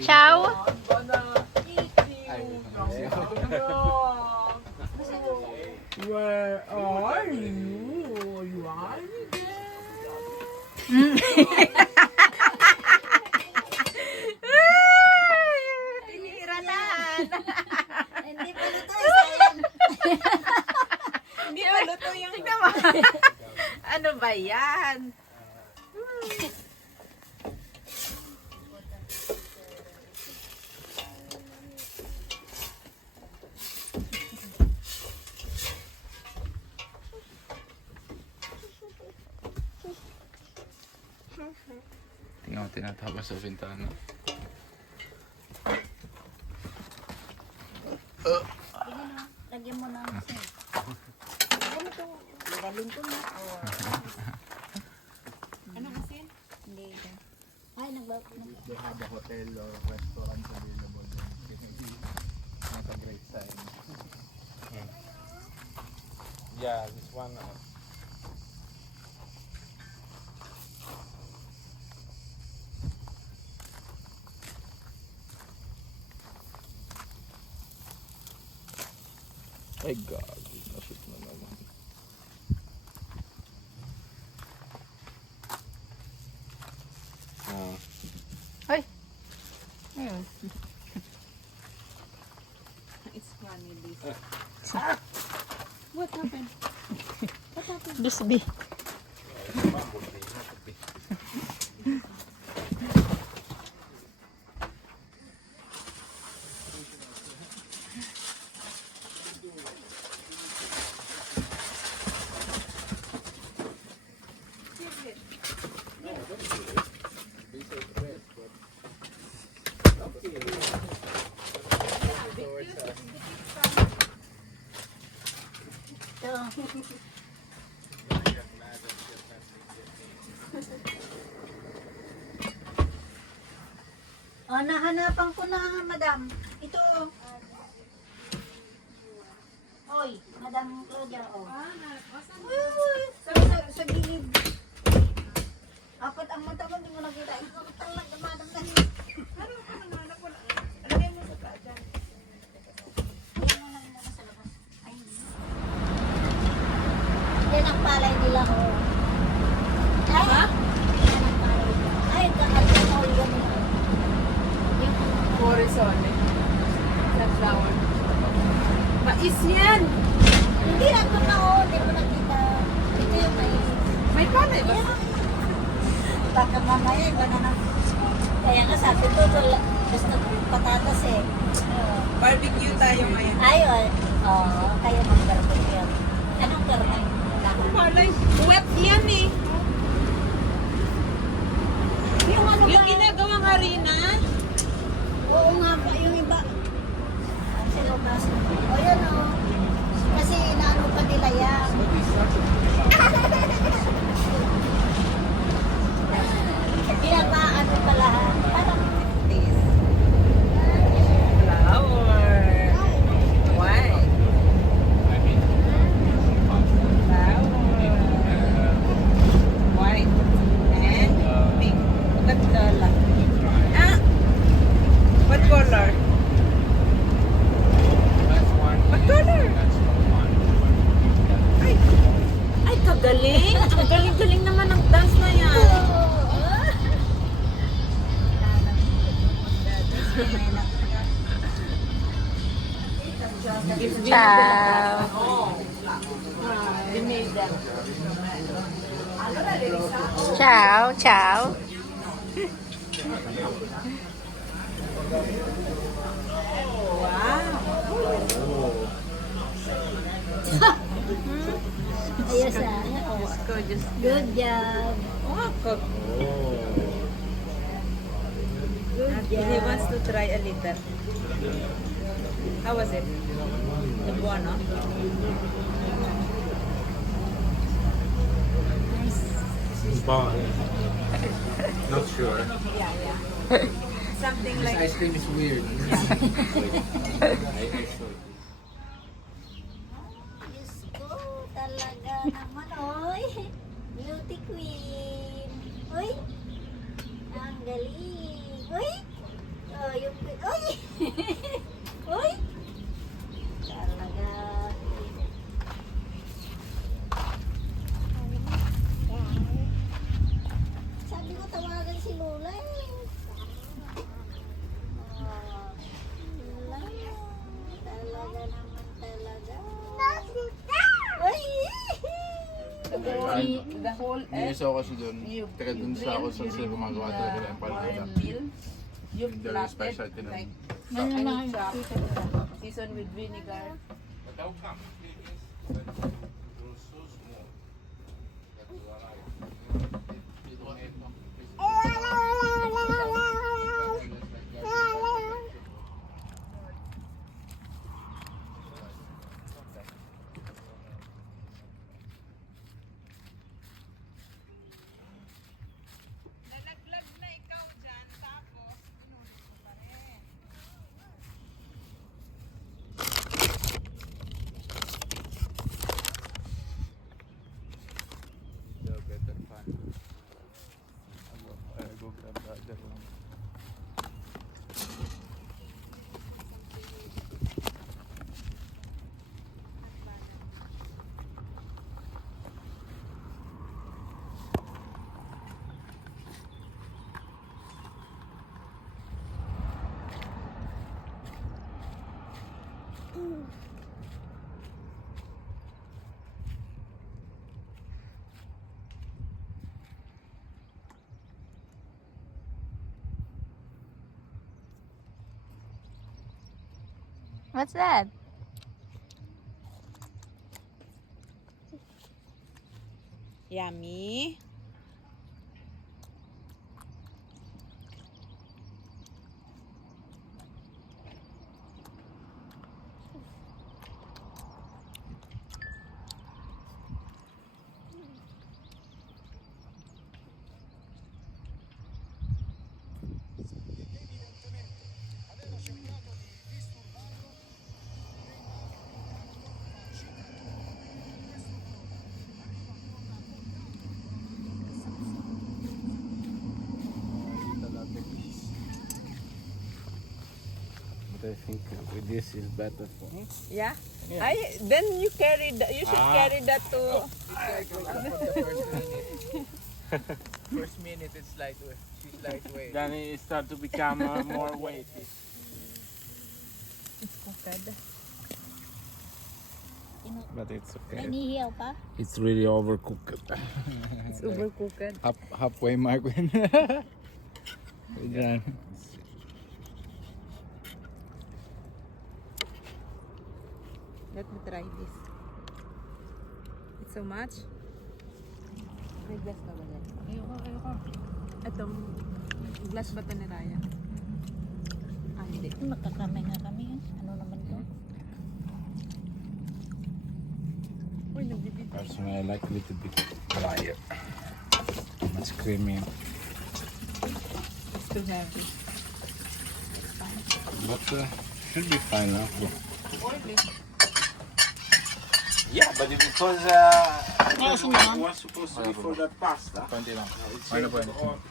Ciao. Where are you? You are Tiniranan. Hindi pa luto, sayang. Hindi ba luto yung... Tignan mo. Ano ba yan? Tingnan mo, tinatapas sa bintana. Lagyan mo ng asin. Ganito. Galing ko na. Anong asin? Hindi. Ay, They have a hotel or restaurant available. Not a great sign. Yeah, this one. Ay, gabi. Nashoot na naman. Ah. Ayun. It's funny this. What happened? What happened? Bisbee. Oh, nahanapan ko na, madam. Ito. Oy, madam Claudia, oh. Uy, sa gilid. Apat ang mata ko, hindi mo nakita. Ito talaga, madam na. Ano ka nang anak ko? Lagay mo sa plaza. Ayan mo lang muna sa labas. Ay. Yan ang palay nila, oh. Ay, Ha? yan ang palay nila. Ay, kakalimutan ko yun. Yung Horizon. Sunflower. Mais yan! hindi na ito na, oh. Hindi mo nakita. Ito yung mais. May palay ba? Baka mamaya iba na ng... Kaya nga sabi ko, gusto ko patatas eh. Barbecue tayo ngayon. Ayun. Oo, kaya mag-barbecue. Anong karne? Palay. Wet yan eh. Yung ano Yung ba? ginagawang harina. Oo nga pa, yung iba. Ang sinupas. O yun o. Kasi inaano pa nila yan. Pinapaano pa lahat. Parang Flower. White. Flower. White. And pink. What color? Ah! What color? What color? Ay! Ay, kagaling! Ang galing-galing naman ng dance na yan. Ciao. Ciao, ciao. ayos ah. Gorgeous. Good job. Oh, cook. Good He job. wants to try a little. How was it? The buono? Not sure. Yeah, yeah. Something This like... ice cream is weird. Diyos ko, talaga naman, oy. Beauty queen. Uy, ang galing. Uy, the whole egg, Nilisaw kasi doon. you, Taga you dun sa ako grill, sa you sila gumagawa remove talaga ng the empanada. meal, you Yung very flat it, specialty ng like, Ganyan and lang. chop, season with vinegar. Nalaglag na ikaw dyan, tapos inulit ko pa rin. The better fan. I go grab the other one. What's that? Yummy. But I think with this is better for me. Yeah? Then you you should carry that to... First minute it's lightweight. She's lightweight. Then it start to become more weighty. It's cooked. But it's okay. Inihiyaw pa? It's really overcooked. It's overcooked. Halfway mark when. We're done. Let me try this. It's so much. May glass ka ba dyan? Ayoko. Itong glass ba ito ni Raya? Ah, hindi. Magkakamay nga kami. Ano naman to? Uy, nagbibig. Personally, I like a little bit drier. Too much creamy. It's too heavy. But should be fine now. Oily. Yeah, but because it was supposed to be for that pasta. Konti lang. It's Ano po here yun? for-